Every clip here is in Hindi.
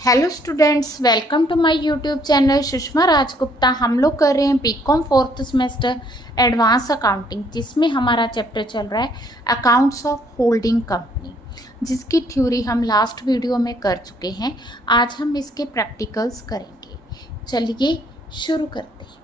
Hello students, welcome to my YouTube channel Sushma Rajgupta. हम लोग कर रहे हैं BCom 4th semester advance accounting, जिसमें हमारा चैप्टर चल रहा है अकाउंट्स ऑफ होल्डिंग कंपनी, जिसकी थ्योरी हम लास्ट वीडियो में कर चुके हैं। आज हम इसके प्रैक्टिकल्स करेंगे। चलिए शुरू करते हैं।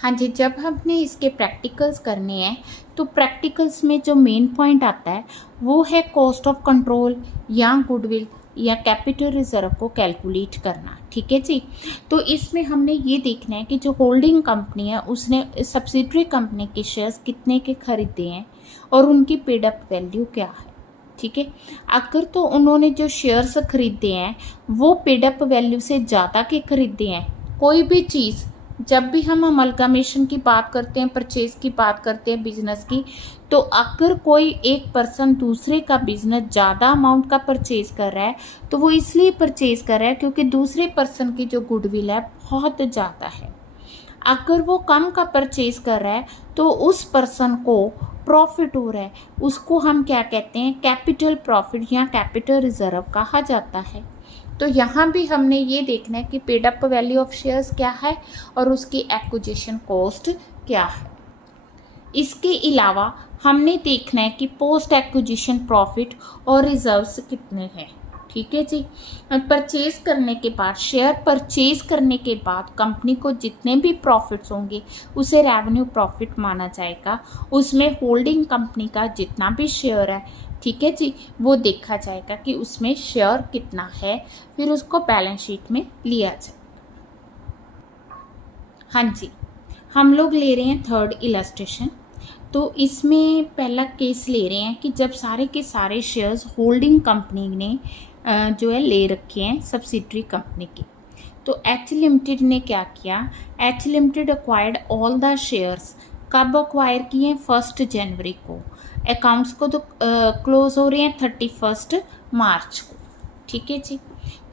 हाँ जी, जब हमने इसके प्रैक्टिकल्स करने हैं तो प्रैक्टिकल्स में जो मेन पॉइंट आता है वो है कॉस्ट ऑफ कंट्रोल या गुडविल या कैपिटल रिजर्व को कैलकुलेट करना। ठीक है जी। तो इसमें हमने ये देखना है कि जो होल्डिंग कंपनी है उसने सब्सिडरी कंपनी के शेयर्स कितने के खरीदे हैं और उनकी पेड अप वैल्यू क्या है। ठीक है, अगर तो उन्होंने जो शेयर्स खरीदे हैं वो पेड अप वैल्यू से ज़्यादा के खरीदे हैं, कोई भी चीज़ जब भी हम अमलगामेशन की बात करते हैं, परचेज की बात करते हैं बिजनेस की, तो अगर कोई एक पर्सन दूसरे का बिजनेस ज़्यादा अमाउंट का परचेज कर रहा है तो वो इसलिए परचेज कर रहा है क्योंकि दूसरे पर्सन की जो गुडविल है बहुत ज़्यादा है। अगर वो कम का परचेज कर रहा है तो उस पर्सन को प्रॉफिट हो रहा है, उसको हम क्या कहते हैं, कैपिटल प्रॉफिट या कैपिटल रिजर्व कहा जाता है। तो यहाँ भी हमने ये देखना है कि paid up value of shares क्या है और उसकी एक्विजिशन कॉस्ट क्या है। इसके अलावा हमने देखना है कि पोस्ट एक्विजिशन प्रॉफिट और रिजर्व्स कितने हैं। ठीक है जी। परचेज करने के बाद, शेयर परचेज करने के बाद कंपनी को जितने भी प्रॉफिट्स होंगे उसे रेवेन्यू प्रॉफिट माना जाएगा। उसमें होल्डिंग कंपनी का जितना भी शेयर है, ठीक है जी, वो देखा जाएगा कि उसमें शेयर कितना है, फिर उसको बैलेंस शीट में लिया जाए। हाँ जी, हम लोग ले रहे हैं थर्ड इलस्ट्रेशन। तो इसमें पहला केस ले रहे हैं कि जब सारे के सारे शेयर्स होल्डिंग कंपनी ने जो है ले रखे हैं सब्सिडरी कंपनी के। तो एच लिमिटेड ने क्या किया, H limited acquired all the shares. कब अक्वायर किए? 1 जनवरी को। अकाउंट्स को तो क्लोज हो रहे हैं 31 मार्च को। ठीक है जी।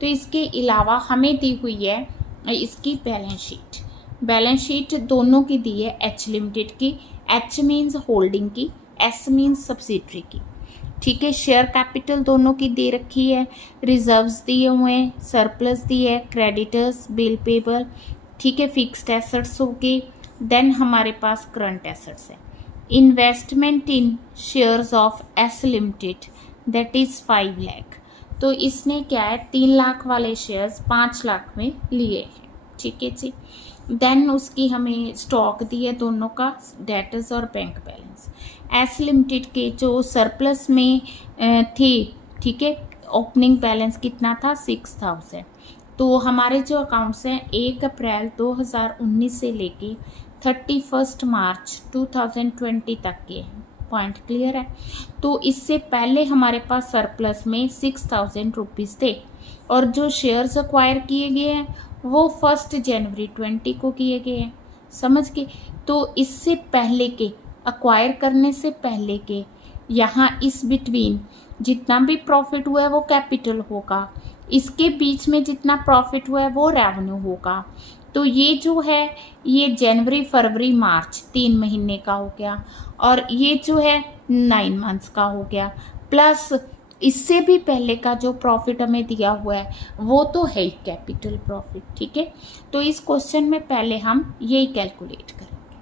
तो इसके अलावा हमें दी हुई है इसकी बैलेंस शीट। बैलेंस शीट दोनों की दी है, एच लिमिटेड की, एच मीन्स होल्डिंग की, एस मीन्स सब्सिडरी की। ठीक है, शेयर कैपिटल दोनों की दे रखी है, रिजर्व्स दिए हुए हैं, सरप्लस दिए है, क्रेडिटर्स, बिल पेबल, ठीक है, फिक्स्ड एसेट्स हो गए। देन हमारे पास करंट एसेट्स है। Investment in shares of S limited that is 5 lakh. तो इसने क्या है, 3 लाख वाले शेयर्स 5 लाख में लिए हैं। ठीक है जी। देन उसकी हमें स्टॉक दी है दोनों का, डेटर्स और बैंक बैलेंस। एस लिमिटेड के जो सरप्लस में थे, ठीक है, ओपनिंग बैलेंस कितना था, 6000। तो हमारे जो अकाउंट्स हैं 1 अप्रैल 2019 से लेके 31 मार्च 2020 तक के हैं। पॉइंट क्लियर है? तो इससे पहले हमारे पास सरप्लस में 6000 रुपीज़ थे और जो शेयर्स अक्वायर किए गए हैं वो 1 जनवरी 20 को किए गए हैं। समझ गए? तो इससे पहले के, अक्वायर करने से पहले के, यहाँ इस बिटवीन जितना भी प्रॉफिट हुआ है वो कैपिटल होगा, इसके बीच में जितना प्रॉफिट हुआ है वो रेवेन्यू होगा। तो ये जो है ये जनवरी, फरवरी, मार्च 3 महीने का हो गया और ये जो है 9 मंथ्स का हो गया, प्लस इससे भी पहले का जो प्रॉफिट हमें दिया हुआ है वो तो है ही कैपिटल प्रॉफिट। ठीक है, तो इस क्वेश्चन में पहले हम यही कैलकुलेट करेंगे।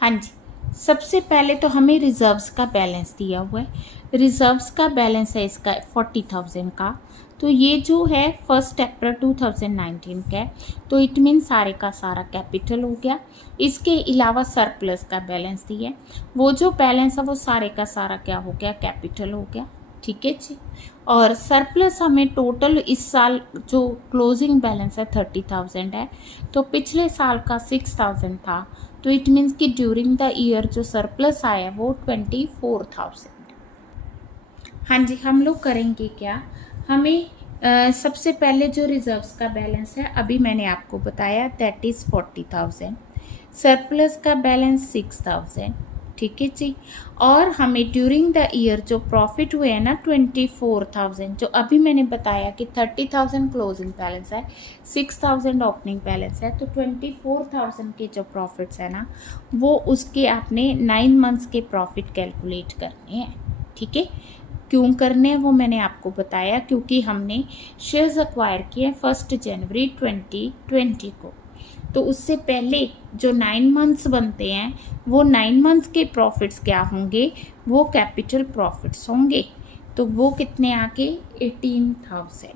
हाँ जी, सबसे पहले तो हमें रिजर्व्स का बैलेंस दिया हुआ है। रिजर्व्स का बैलेंस है इसका 40,000 का। तो ये जो है 1 अप्रैल 2019 का है, तो इट मीन सारे का सारा कैपिटल हो गया। इसके अलावा सरप्लस का बैलेंस दिया है, वो जो बैलेंस है वो सारे का सारा क्या हो गया, कैपिटल हो गया। ठीक है जी। और सरप्लस हमें टोटल इस साल जो क्लोजिंग बैलेंस है 30,000 है, तो पिछले साल का 6,000 था, तो इट मीन्स कि ड्यूरिंग द ईयर जो सरप्लस आया वो 24,000। हाँ जी, हम लोग करेंगे क्या, हमें सबसे पहले जो रिजर्व्स का बैलेंस है अभी मैंने आपको बताया, दैट इज़ 40,000। सरप्लस का बैलेंस 6,000। ठीक है जी। और हमें ड्यूरिंग द ईयर जो प्रॉफिट हुए हैं ना 24,000, जो अभी मैंने बताया कि 30,000 क्लोजिंग बैलेंस है, 6,000 ओपनिंग बैलेंस है, तो 24,000 के जो प्रॉफिट्स है ना वो उसके आपने 9 मंथ्स के प्रॉफिट कैलकुलेट करने हैं। ठीक है, क्यों करने हैं वो मैंने आपको बताया, क्योंकि हमने शेयर्स अक्वायर किए 1 जनवरी 2020 को, तो उससे पहले जो 9 मंथ्स बनते हैं वो 9 मंथ्स के प्रॉफिट्स क्या होंगे, वो कैपिटल प्रॉफिट्स होंगे। तो वो कितने आके 18,000।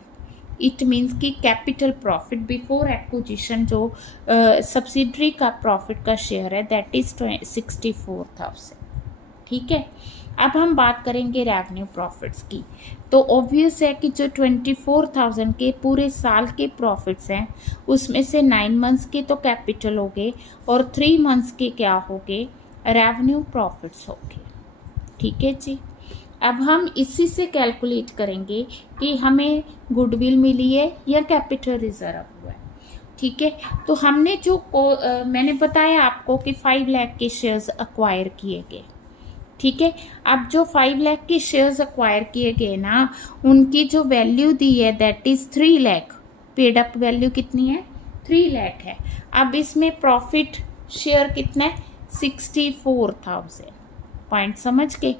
इट मीन्स कि कैपिटल प्रॉफिट बिफोर एक्विजिशन जो सब्सिडरी का प्रॉफिट का शेयर है दैट इज 64,000। ठीक है, अब हम बात करेंगे रेवेन्यू प्रॉफिट्स की। तो ऑब्वियस है कि जो 24,000 के पूरे साल के प्रॉफिट्स हैं उसमें से 9 मंथ्स के तो कैपिटल हो गए और 3 मंथ्स के क्या हो गए, रेवेन्यू प्रॉफिट्स हो गए। ठीक है जी, अब हम इसी से कैलकुलेट करेंगे कि हमें गुडविल मिली है या कैपिटल रिजर्व हुआ है। ठीक है, तो हमने जो मैंने बताया आपको कि 5 लाख के शेयर्स अक्वायर किए गए। ठीक है, अब जो 5 लाख के शेयर्स अक्वायर किए गए ना उनकी जो वैल्यू दी है that is 3 lakh. Paid up value कितनी है, 3 लाख है। अब इसमें प्रॉफिट शेयर कितना है, 64,000। पॉइंट समझ के,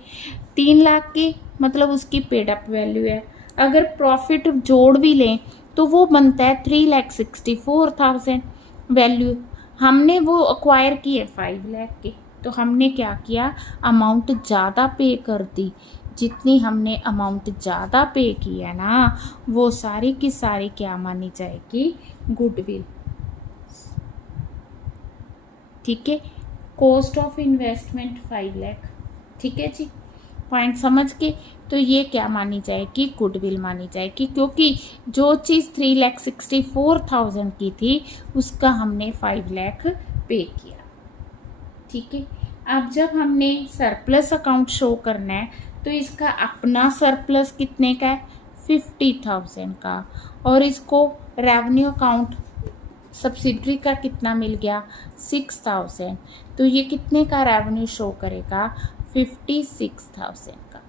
3 लाख की मतलब उसकी पेड अप वैल्यू है, अगर प्रॉफिट जोड़ भी लें तो वो बनता है 3,64,000 वैल्यू। हमने वो अक्वायर किए 5 लाख के, तो हमने क्या किया, अमाउंट ज़्यादा पे कर दी। जितनी हमने अमाउंट ज़्यादा पे की है ना वो सारी की सारी क्या मानी जाएगी, गुडविल। ठीक है, कॉस्ट ऑफ इन्वेस्टमेंट 5 लाख। ठीक है जी, पॉइंट समझ के, तो ये क्या मानी जाएगी, गुडविल मानी जाएगी, क्योंकि जो चीज़ 3,64,000 की थी उसका हमने 5 लाख पे किया। ठीक है, अब जब हमने सरप्लस अकाउंट शो करना है तो इसका अपना सरप्लस कितने का है, 50,000 का, और इसको रेवेन्यू अकाउंट सब्सिडरी का कितना मिल गया, 6,000, तो ये कितने का रेवेन्यू शो करेगा, 56,000 का।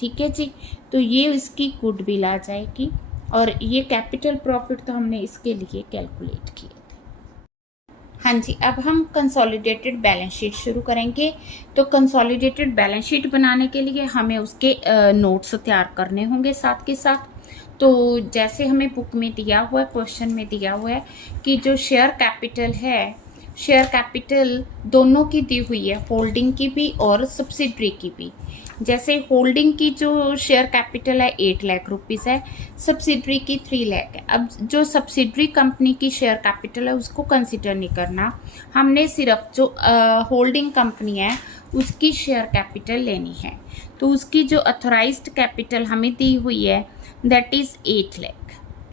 ठीक है जी, तो ये इसकी गुडविल आ जाएगी, और ये कैपिटल प्रॉफिट तो हमने इसके लिए कैलकुलेट किए थे। हाँ जी, अब हम कंसोलिडेटेड बैलेंस शीट शुरू करेंगे। तो कंसोलिडेटेड बैलेंस शीट बनाने के लिए हमें उसके नोट्स तैयार करने होंगे साथ के साथ। तो जैसे हमें बुक में दिया हुआ है, क्वेश्चन में दिया हुआ है कि जो शेयर कैपिटल है, शेयर कैपिटल दोनों की दी हुई है, होल्डिंग की भी और सब्सिडरी की भी। जैसे होल्डिंग की जो शेयर कैपिटल है 8 लाख रुपीज़ है, सब्सिडरी की 3 लाख है। अब जो सब्सिडरी कंपनी की शेयर कैपिटल है उसको कंसिडर नहीं करना, हमने सिर्फ जो होल्डिंग कंपनी है उसकी शेयर कैपिटल लेनी है। तो उसकी जो अथोराइज्ड कैपिटल हमें दी हुई है दैट इज़ 8 लाख।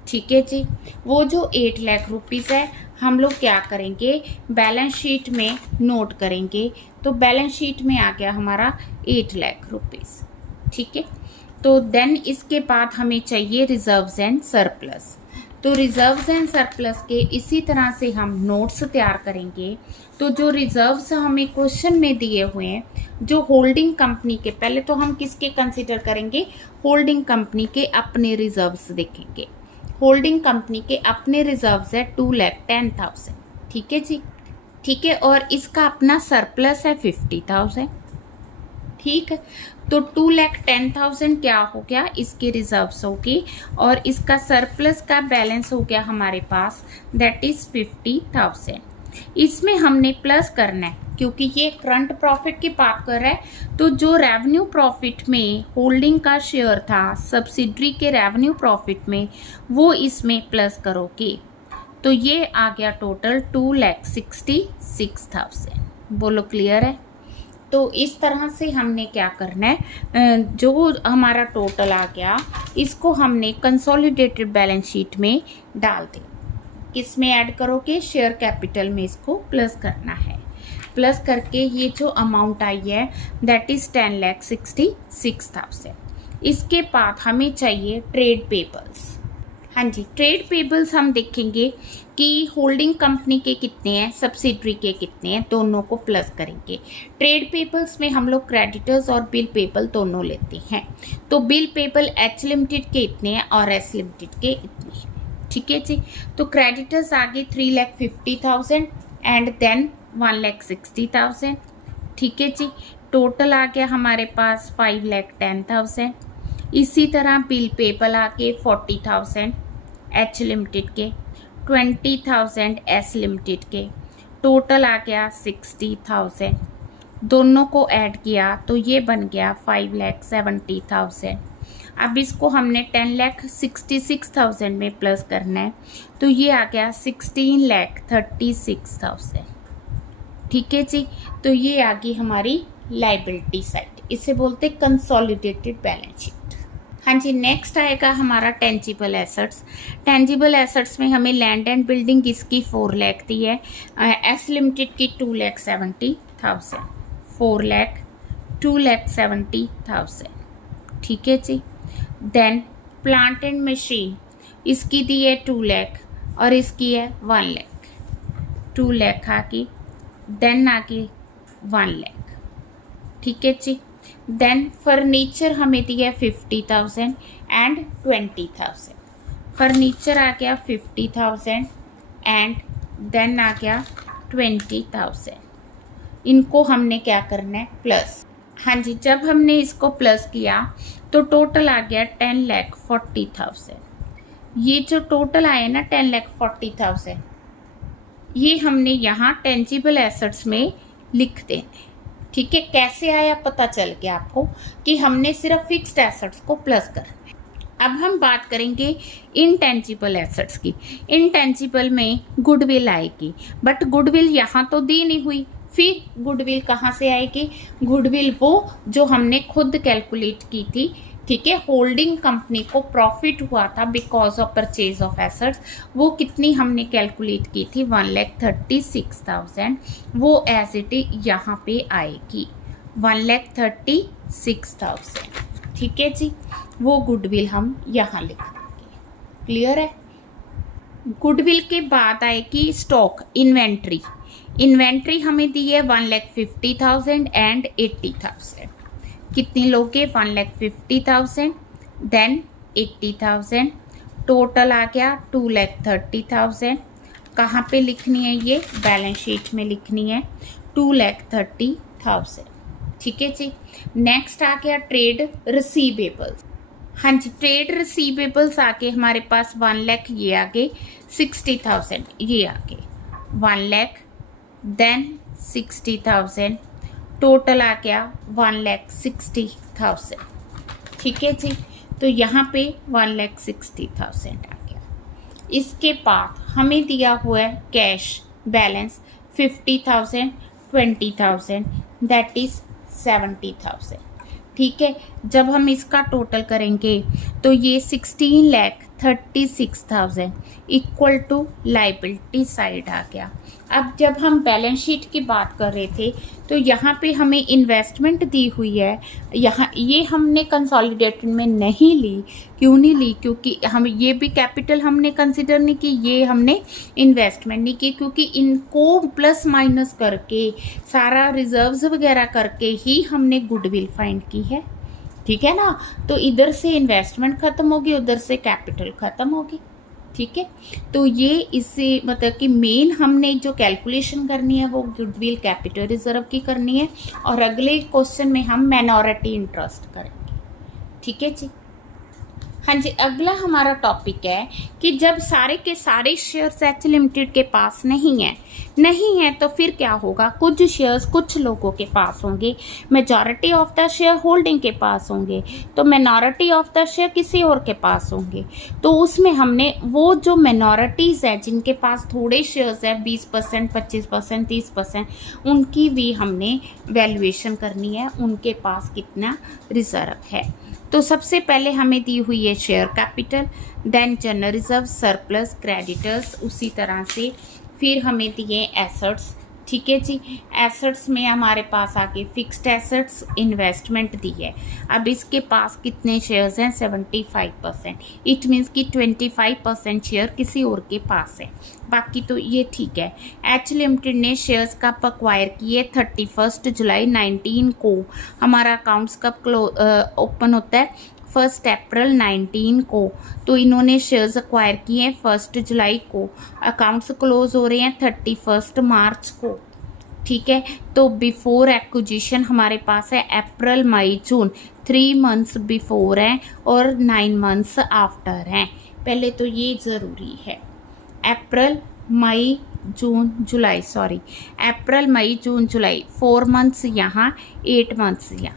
ठीक है जी, वो जो 8 लाख रुपीज़ है हम लोग क्या करेंगे, बैलेंस शीट में नोट करेंगे। तो बैलेंस शीट में आ गया हमारा 8 लाख रुपीज़। ठीक है, तो देन इसके बाद हमें चाहिए रिजर्व्स एंड सरप्लस। तो रिजर्व्स एंड सरप्लस के इसी तरह से हम नोट्स तैयार करेंगे। तो जो रिजर्व्स हमें क्वेश्चन में दिए हुए हैं, जो होल्डिंग कंपनी के, पहले तो हम किसके कंसिडर करेंगे, होल्डिंग कंपनी के अपने रिजर्व्स देखेंगे। होल्डिंग कंपनी के अपने रिजर्व्स है 2,10,000। ठीक है जी, ठीक है, और इसका अपना सरप्लस है 50,000। ठीक है, तो 2,10,000 क्या हो गया, इसके रिजर्व्स हो गई, और इसका सरप्लस का बैलेंस हो गया हमारे पास दैट इज 50,000। इसमें हमने प्लस करना है क्योंकि ये करंट प्रॉफिट की बात कर रहा है। तो जो रेवेन्यू प्रॉफिट में होल्डिंग का शेयर था सब्सिडरी के रेवेन्यू प्रॉफिट में, वो इसमें प्लस करोगे तो ये आ गया टोटल 2,66,000। बोलो क्लियर है। तो इस तरह से हमने क्या करना है, जो हमारा टोटल आ गया इसको हमने कंसोलिडेटेड बैलेंस शीट में डाल दें। किस में ऐड करोगे, शेयर कैपिटल में इसको प्लस करना है। प्लस करके ये जो अमाउंट आई है दैट इज 10,66,000। इसके बाद हमें चाहिए ट्रेड पेबल्स। हाँ जी, ट्रेड पेबल्स हम देखेंगे कि होल्डिंग कंपनी के कितने हैं, सब्सिडरी के कितने हैं, दोनों को प्लस करेंगे। ट्रेड पेबल्स में हम लोग क्रेडिटर्स और बिल पेबल दोनों लेते हैं। तो बिल पेबल एच लिमिटेड के इतने हैं और एस लिमिटेड के इतने हैं। ठीक है जी। तो क्रेडिटर्स आगे 3,50,000 एंड देन 1,60,000। ठीक है जी। टोटल आ गया हमारे पास 5,10,000। इसी तरह बिल पेबल आके 40,000 एच लिमिटेड के, 20,000 एस लिमिटेड के, टोटल आ गया 60,000। दोनों को ऐड किया तो ये बन गया 5,70,000। अब इसको हमने 10,66,000 में प्लस करना है तो ये आ गया 16,36,000। ठीक है जी। तो ये आ गई हमारी लाइबिलिटी साइड, इसे बोलते कंसोलिडेटेड बैलेंस शीट। हाँ जी, नेक्स्ट आएगा हमारा टेंजिबल एसेट्स। टेंजिबल एसेट्स में हमें लैंड एंड बिल्डिंग इसकी 4 लाख दी है, एस लिमिटेड की 2,70,000, 4,02,70,000। ठीक है जी। देन प्लांट एंड मशीन इसकी दी है 2 लाख और इसकी है 1 लाख। 2 लाख आ गई, देन आ गई 1 लाख। ठीक है जी। देन फर्नीचर हमें दिया 50,000 एंड 20,000। फर्नीचर आ गया 50,000 एंड देन आ गया 20,000। इनको हमने क्या करना है, प्लस। हाँ जी, जब हमने इसको प्लस किया तो टोटल आ गया 10,40,000। ये जो टोटल आया ना 10,40,000, ये हमने यहाँ टेंजिबल एसेट्स में लिख देना। ठीक है, कैसे आया पता चल गया आपको कि हमने सिर्फ फिक्स्ड एसेट्स को प्लस करना है। अब हम बात करेंगे इनटेंजिबल एसेट्स की। इनटेंजिबल में गुडविल आएगी, बट गुडविल यहाँ तो दी नहीं हुई, फिर गुडविल कहाँ से आएगी? गुडविल वो जो हमने खुद कैलकुलेट की थी। ठीक है, होल्डिंग कंपनी को प्रॉफिट हुआ था because of purchase of assets, वो कितनी हमने कैलकुलेट की थी 1,36,000। वो एज इट इज यहाँ पे आएगी 1,36,000। ठीक है जी। वो गुडविल हम यहाँ लिख देंगे। क्लियर है? गुडविल के बाद आएगी स्टॉक, इन्वेंट्री। इन्वेंट्री हमें दी है 1,50,000 एंड 80,000। कितनी लोगे? 1,50,000 देन 80,000। टोटल आ गया 2,30,000। कहाँ पे लिखनी है ये? बैलेंस शीट में लिखनी है 2,30,000। ठीक है जी। नेक्स्ट आ गया ट्रेड रिसीवेबल्स। हाँ जी, ट्रेड रिसीवेबल्स आके हमारे पास 1 लाख, ये आगे 60,000, ये आगे 1 लाख देन 60,000। टोटल आ गया 1,60,000। ठीक है जी। तो यहाँ पे 1,60,000 आ गया। इसके बाद हमें दिया हुआ है कैश बैलेंस 50,000, 20,000, दैट इज 70,000। ठीक है, जब हम इसका टोटल करेंगे तो ये 16,36,000 इक्वल टू लाइबिलिटी साइड आ गया। अब जब हम बैलेंस शीट की बात कर रहे थे तो यहाँ पे हमें इन्वेस्टमेंट दी हुई है, यहाँ ये हमने कंसोलिडेटेड में नहीं ली। क्यों नहीं ली? क्योंकि हम ये भी कैपिटल हमने कंसिडर नहीं की, ये हमने इन्वेस्टमेंट नहीं की, क्योंकि इनको प्लस माइनस करके सारा रिजर्व्स वगैरह करके ही हमने गुडविल फाइंड की है। ठीक है ना? तो इधर से इन्वेस्टमेंट खत्म होगी, उधर से कैपिटल खत्म होगी। ठीक है, तो ये इससे मतलब कि मेन हमने जो कैलकुलेशन करनी है वो गुडविल कैपिटल रिजर्व की करनी है, और अगले क्वेश्चन में हम माइनॉरिटी इंटरेस्ट करेंगे। ठीक है जी। हाँ जी, अगला हमारा टॉपिक है कि जब सारे के सारे शेयर्स एच लिमिटेड के पास नहीं है तो फिर क्या होगा? कुछ शेयर्स कुछ लोगों के पास होंगे, majority of the share holding के पास होंगे, तो मिनॉरिटी ऑफ द शेयर किसी और के पास होंगे। तो उसमें हमने वो जो मिनॉरिटीज़ है जिनके पास थोड़े शेयर्स है 20%, 25%, 30%, उनकी भी हमने वैल्यूएशन करनी है, उनके पास कितना रिजर्व है। तो सबसे पहले हमें दी हुई है share capital, then general reserve, surplus, creditors, उसी तरह से फिर हमें दिए एसेट्स। ठीक है जी। एसेट्स में हमारे पास आके फिक्स्ड एसेट्स इन्वेस्टमेंट दी है। अब इसके पास कितने शेयर्स हैं? 75%। इट मीन्स कि 25% शेयर किसी और के पास है, बाकी तो ये ठीक है। एच लिमिटेड ने शेयर्स कब अक्वायर किए? 31 जुलाई 19 को। हमारा अकाउंट्स कब ओपन होता है? 1 अप्रैल 19 को। तो इन्होंने शेयर्स अक्वायर किए हैं 1 जुलाई को। अकाउंट्स क्लोज हो रहे हैं 31 मार्च को। ठीक है, तो बिफोर एक्विजिशन हमारे पास है अप्रैल मई जून, 3 मंथ्स बिफोर हैं और 9 मंथ्स आफ्टर हैं। पहले तो ये ज़रूरी है, अप्रैल मई जून जुलाई, सॉरी अप्रैल मई जून जुलाई, 4 मंथ्स यहाँ, 8 मंथ्स यहाँ।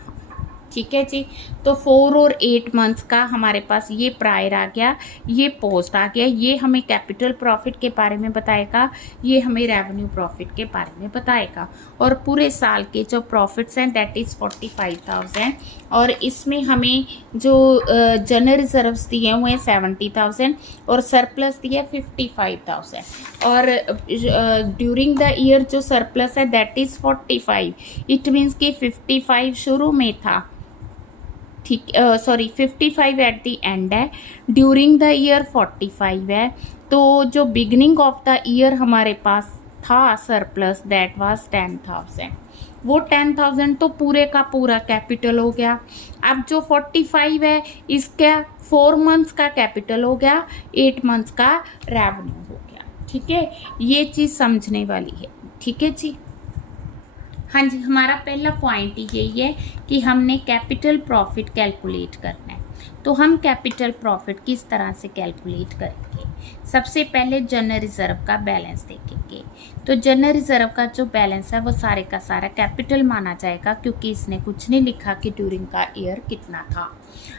ठीक है जी। तो 4 और 8 मंथ्स का हमारे पास ये प्रायर आ गया, ये पोस्ट आ गया। ये हमें कैपिटल प्रॉफिट के बारे में बताएगा, ये हमें रेवेन्यू प्रॉफिट के बारे में बताएगा। और पूरे साल के जो प्रॉफिट्स हैं दैट इज़ 45,000। और इसमें हमें जो जनरल रिजर्व्स दिए हुए हैं 70,000 और सरप्लस दिया 55,000। और ड्यूरिंग द ईयर जो सरप्लस है दैट इज़ 45। इट मीन्स कि 55 शुरू में था, ठीक, सॉरी 55 एट द एंड है, ड्यूरिंग द ईयर 45 है। तो जो बिगनिंग ऑफ द ईयर हमारे पास था सरप्लस दैट वाज 10,000। वो 10,000 तो पूरे का पूरा कैपिटल हो गया। अब जो 45 है इसका 4 मंथ्स का कैपिटल हो गया, 8 मंथ्स का रेवेन्यू हो गया। ठीक है, ये चीज़ समझने वाली है। ठीक है जी। हाँ जी, हमारा पहला पॉइंट यही है कि हमने कैपिटल प्रॉफिट कैलकुलेट करना है। तो हम कैपिटल प्रॉफिट किस तरह से कैलकुलेट करेंगे? सबसे पहले जनरल रिजर्व का बैलेंस देखेंगे। तो जनरल रिजर्व का जो बैलेंस है वो सारे का सारा कैपिटल माना जाएगा, क्योंकि इसने कुछ नहीं लिखा कि ड्यूरिंग का ईयर कितना था।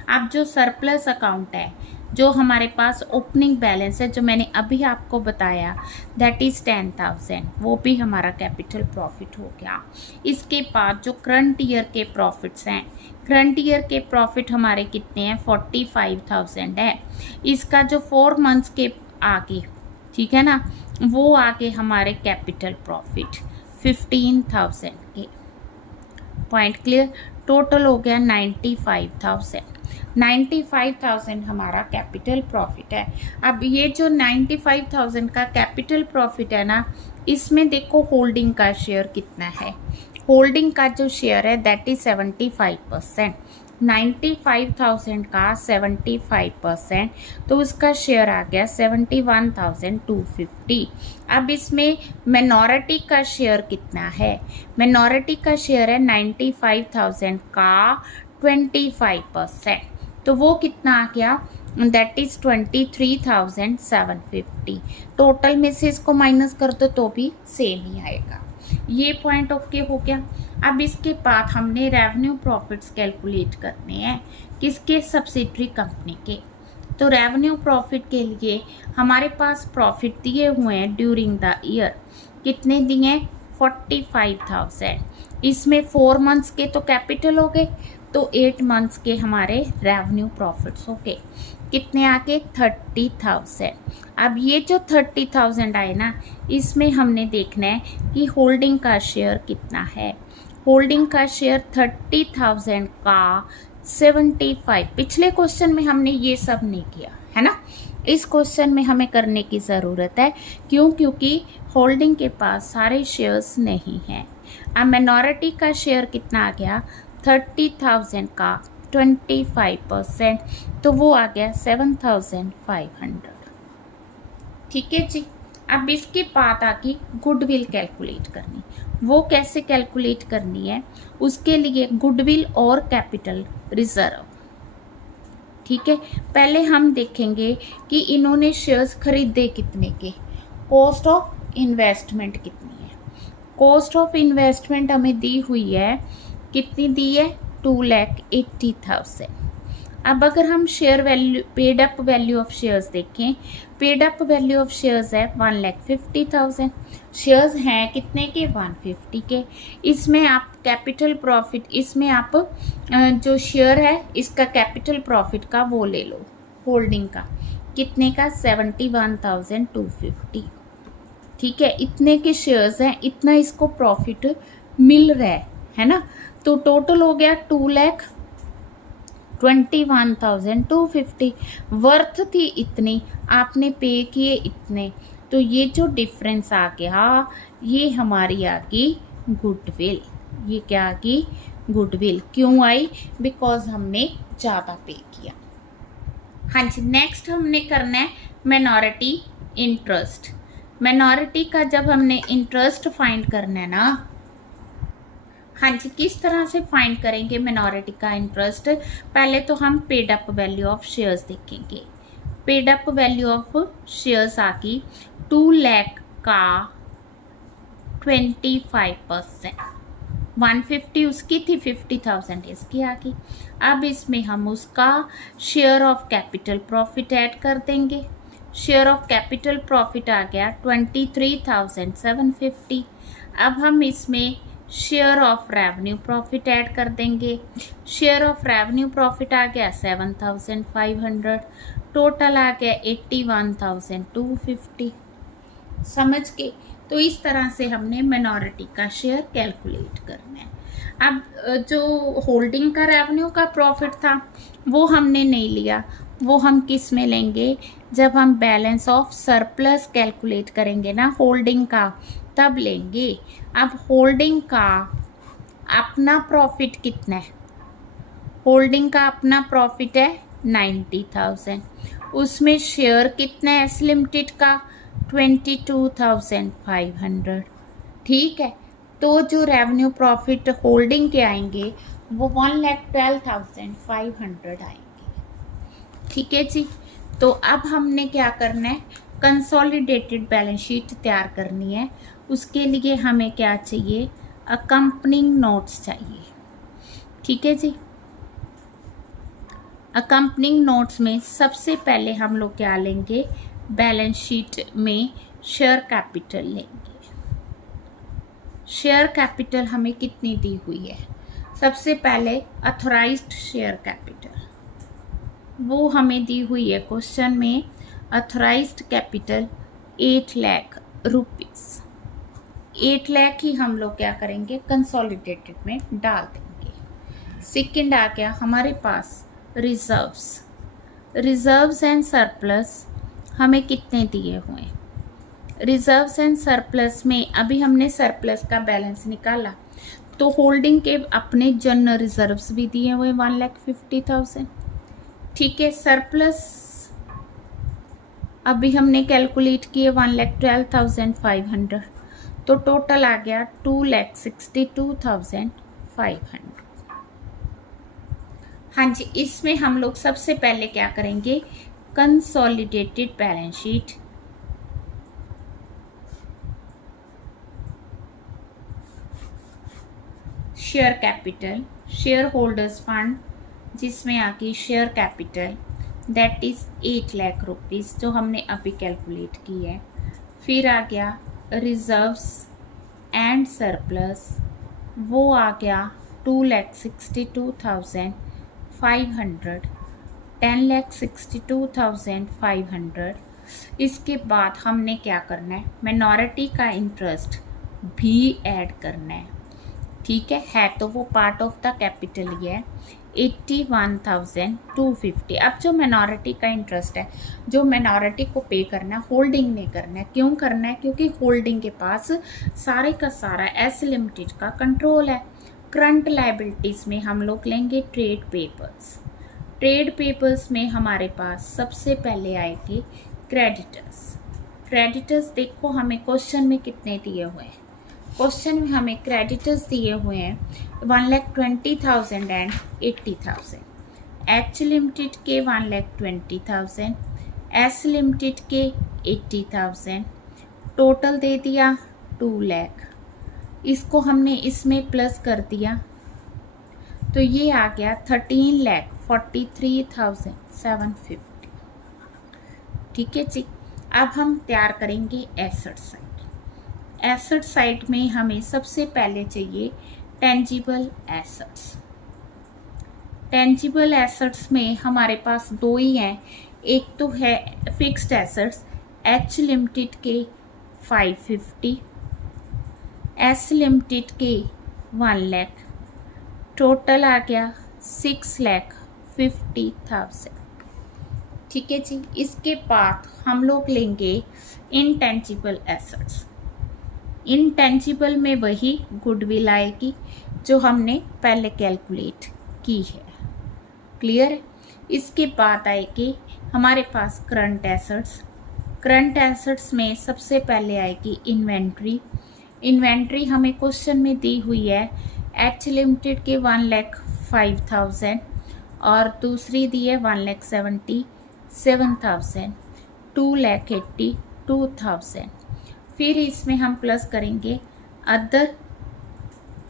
अब जो सरप्लस अकाउंट है, जो हमारे पास ओपनिंग बैलेंस है, जो मैंने अभी आपको बताया दैट इज़ 10,000, वो भी हमारा कैपिटल प्रॉफिट हो गया। इसके बाद जो करंट ईयर के प्रॉफिट्स हैं, करंट ईयर के प्रॉफिट हमारे कितने हैं? 45,000 है। इसका जो 4 मंथ्स के आगे, ठीक है ना, वो आगे हमारे कैपिटल प्रॉफिट 15,000 के। Point clear? टोटल हो गया 95,000। 95,000 हमारा कैपिटल प्रॉफिट है। अब ये जो 95,000 का कैपिटल प्रॉफिट है ना, इसमें देखो होल्डिंग का शेयर कितना है। होल्डिंग का जो शेयर है दैट इज 75%। 95,000 का 75%, तो उसका शेयर आ गया 71,250। अब इसमें मिनॉरिटी का शेयर कितना है? मिनॉरिटी का शेयर है 95,000 का 25%, तो वो कितना आ गया? That is 23,750। टोटल में से इसको माइनस कर दो तो भी सेम ही आएगा। ये पॉइंट ओके हो गया। अब इसके बाद हमने रेवेन्यू प्रॉफिट्स कैलकुलेट करने हैं, किसके? सब्सिडरी कंपनी के। तो रेवेन्यू प्रॉफिट के लिए हमारे पास प्रॉफिट दिए हुए हैं ड्यूरिंग द ईयर, कितने दिए? 45,000। इसमें 4 मंथ्स के तो कैपिटल हो गए, तो 8 मंथ्स के हमारे रेवेन्यू प्रॉफिट्स हो गए। कितने आके? 30,000। अब ये जो 30,000 आए ना, इसमें हमने देखना है कि होल्डिंग का शेयर कितना है। होल्डिंग का शेयर 30,000 का 75। पिछले क्वेश्चन में हमने ये सब नहीं किया है ना, इस क्वेश्चन में हमें करने की ज़रूरत है। क्यों? क्योंकि होल्डिंग के पास सारे शेयर्स नहीं हैं। अब मिनॉरिटी का शेयर कितना आ गया? 30,000 का 25%, तो वो आ गया 7,500। ठीक है जी। अब इसके बाद आगे गुडविल कैलकुलेट करनी। वो कैसे कैलकुलेट करनी है? उसके लिए गुडविल और कैपिटल रिजर्व। ठीक है, पहले हम देखेंगे कि इन्होंने शेयर्स खरीदे कितने के, कॉस्ट ऑफ इन्वेस्टमेंट कितनी है। कॉस्ट ऑफ इन्वेस्टमेंट हमें दी हुई है, कितनी दी है? 2,80,000। अब अगर हम share value, paid up value of shares देखें, paid up value of shares है 1,50,000। शेयर्स हैं कितने के? 150 के। इसमें आप कैपिटल प्रॉफिट, इसमें आप जो शेयर है इसका कैपिटल प्रॉफिट का वो ले लो, होल्डिंग का, कितने का? 71,250। ठीक है, इतने के शेयर्स हैं, इतना इसको प्रॉफिट मिल रहा है ना। तो टोटल हो गया 2,21,250, वर्थ थी इतनी, आपने पे किए इतने, तो ये जो डिफरेंस आ गया ये हमारी आ गई गुडविल। ये क्या आ गई? गुडविल। क्यों आई? बिकॉज हमने ज़्यादा पे किया। हाँ जी, नेक्स्ट हमने करना है मिनॉरिटी इंटरेस्ट। मिनॉरिटी का जब हमने इंटरेस्ट फाइंड करना है ना, हाँ जी, किस तरह से फाइंड करेंगे मिनॉरिटी का इंटरेस्ट? पहले तो हम paid up value of shares देखेंगे। Paid up value of shares आ गई 2 लाख का 25%, 150 उसकी थी, 50,000 इसकी आ गई। अब इसमें हम उसका share of capital profit add कर देंगे। शेयर ऑफ कैपिटल प्रॉफिट आ गया 23,750। अब हम इसमें share of revenue profit add कर देंगे। शेयर ऑफ रेवेन्यू प्रॉफिट आ गया 7,500, टोटल आ गया 81,250। समझ के? तो इस तरह से हमने मिनॉरिटी का शेयर कैलकुलेट करना है। अब जो होल्डिंग का रेवेन्यू का प्रॉफिट था वो हमने नहीं लिया, वो हम किस में लेंगे? जब हम बैलेंस ऑफ सरप्लस कैलकुलेट करेंगे ना होल्डिंग का, तब लेंगे। अब होल्डिंग का अपना प्रॉफिट कितना है? होल्डिंग का अपना प्रॉफिट है 90,000, उसमें शेयर कितना है एस लिमिटेड का? 22,500। ठीक है, तो जो रेवेन्यू प्रॉफिट होल्डिंग के आएंगे वो 1,12,500 आएंगे। ठीक है जी। तो अब हमने क्या करना है? कंसोलिडेटेड बैलेंस शीट तैयार करनी है। उसके लिए हमें क्या चाहिए? अकम्पनिंग नोट्स चाहिए। ठीक है जी। अकम्पनिंग नोट्स में सबसे पहले हम लोग क्या लेंगे? बैलेंस शीट में शेयर कैपिटल लेंगे। शेयर कैपिटल हमें कितनी दी हुई है? सबसे पहले अथोराइज्ड शेयर कैपिटल, वो हमें दी हुई है क्वेश्चन में। Authorised capital 8 lakh rupees. 8 lakh ही हम लोग क्या करेंगे? कंसोलिडेटेड में डाल देंगे। सेकंड आ गया हमारे पास रिजर्व्स। रिजर्व्स एंड सरप्लस हमें कितने दिए हुए हैं? रिजर्व्स एंड सरप्लस में अभी हमने सरप्लस का बैलेंस निकाला, तो होल्डिंग के अपने जनरल रिजर्व्स भी दिए हुए 1,50,000। ठीक है, सरप्लस अभी हमने कैलकुलेट किए 1,12,500, तो टोटल आ गया 2,62,500। हाँ जी, इसमें हम लोग सबसे पहले क्या करेंगे? Consolidated balance sheet, share capital, share holders fund जिसमें आ गई share capital that is 8 lakh rupees जो हमने अभी कैलकुलेट की है। फिर आ गया रिजर्व्स एंड सरप्लस, वो आ गया 2,62,500, 10,62,500। इसके बाद हमने क्या करना है? मिनॉरिटी का इंटरेस्ट भी ऐड करना है। ठीक है तो वो पार्ट ऑफ द कैपिटल ही है 81,250। अब जो मिनॉरिटी का इंटरेस्ट है, जो मिनॉरिटी को पे करना है, होल्डिंग ने करना है। क्यों करना है? क्योंकि होल्डिंग के पास सारे का सारा एस लिमिटेड का कंट्रोल है। करंट लायबिलिटीज़ में हम लोग लेंगे ट्रेड पेपर्स। ट्रेड पेपर्स में हमारे पास सबसे पहले आएगी क्रेडिटर्स। क्रेडिटर्स देखो हमें क्वेश्चन में कितने दिए हुए हैं? क्वेश्चन में हमें क्रेडिटर्स दिए हुए हैं 1,20,000 एंड 80,000। एच लिमिटेड के 1,20,000, एस लिमिटेड के 80,000, टोटल दे दिया 2 लाख। इसको हमने इसमें प्लस कर दिया तो ये आ गया 13,43,750। ठीक है जी। अब हम तैयार करेंगे एसेट साइड। एसेट साइड में हमें सबसे पहले चाहिए टेंजिबल एसेट्स। टेंजिबल एसेट्स में हमारे पास दो ही हैं। एक तो है फिक्स्ड एसेट्स, एच लिमिटेड के 550, एस लिमिटेड के 1 लाख, टोटल आ गया 6,50,000। ठीक है जी। इसके बाद हम लोग लेंगे इनटेंजिबल एसेट्स। इनटेंजिबल में वही गुडविल आएगी जो हमने पहले कैलकुलेट की है। क्लियर है। इसके बाद आएगी हमारे पास करंट एसेट्स। करंट एसेट्स में सबसे पहले आएगी इन्वेंट्री। इन्वेंट्री हमें क्वेश्चन में दी हुई है एच लिमिटेड के 1,05,000 और दूसरी दी है 1,77,000, 2,82,000। फिर इसमें हम प्लस करेंगे अदर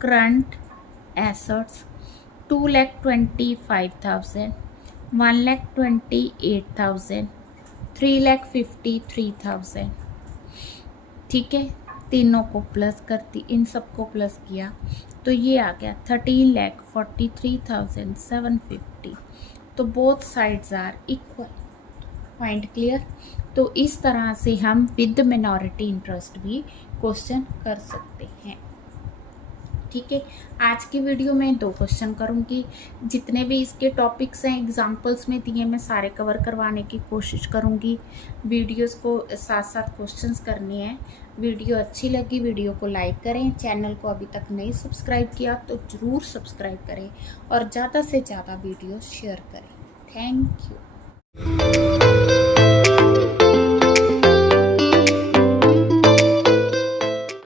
करंट एसेट्स 2,25,000, 1,28,000, 3,53,000। ठीक है। तीनों को प्लस करती, इन सबको प्लस किया तो ये आ गया 13,43,750। तो both sides are equal. Point clear. तो इस तरह से हम विद मिनॉरिटी इंटरेस्ट भी क्वेश्चन कर सकते हैं। ठीक है। आज की वीडियो में 2 क्वेश्चन करूँगी। जितने भी इसके टॉपिक्स हैं एग्जाम्पल्स में दिए मैं सारे कवर करवाने की कोशिश करूँगी। वीडियोस को साथ साथ क्वेश्चंस करने हैं। वीडियो अच्छी लगी वीडियो को लाइक करें। चैनल को अभी तक नहीं सब्सक्राइब किया तो ज़रूर सब्सक्राइब करें और ज़्यादा से ज़्यादा वीडियो शेयर करें। Thank you.